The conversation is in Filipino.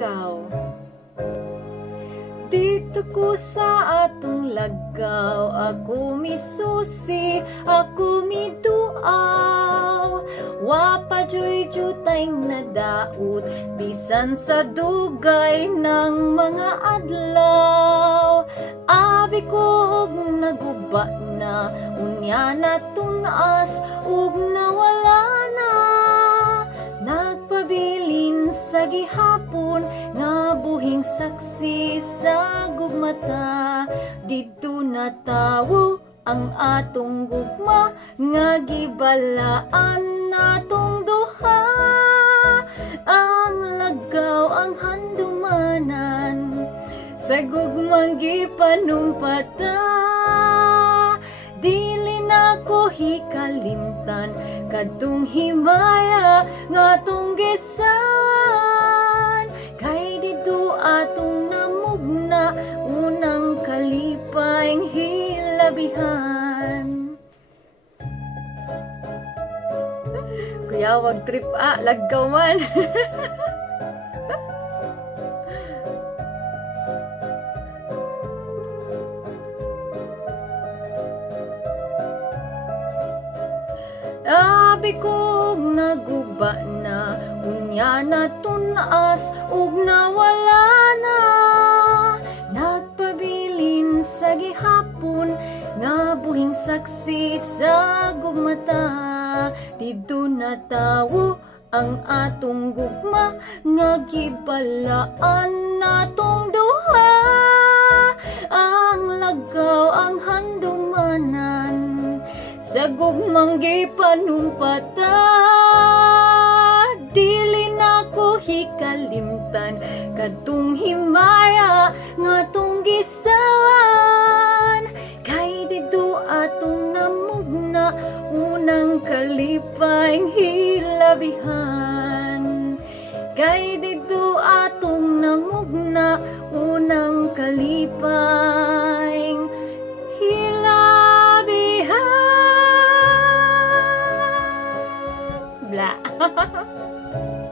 lagaw. Dito ko sa atong lagaw, ako misusi, ako miduaw. Wapa joy jutay nadaot, bisan sa dugay ng mga adlaw. Abi ko og naguba na, unya na tunas ug nawala na. Nagpabilin sa gihapon, nga buhing saksi sa gugmata. Dito natawo ang atong gugma, nga gibalaan natong duha. Ang lagaw ang handumanan, sa gugmang gipanumpata. Dili na ko hikalimtan, kadtong himaya nga tong gisawan. Kay dito atong namugna, unang kalipayng hilabihan. Kuya, wag trip laggaw man. Abi kog naguba na, unya na tunas ug nawala na. Nagpabilin sa gihapon, nga buhing saksi sa gugmata. Dito natawo ang atong gugma, nga gibalaan natong duha. Ang lagaw ang handumanan, sa gugmang gipanumpata. Dili na ko hikalimtan, kadtong himaya nga tong gisawan. Kay dito atong namugna, unang kalipayng hilabihan. Kay dito atong namugna, unang kalipay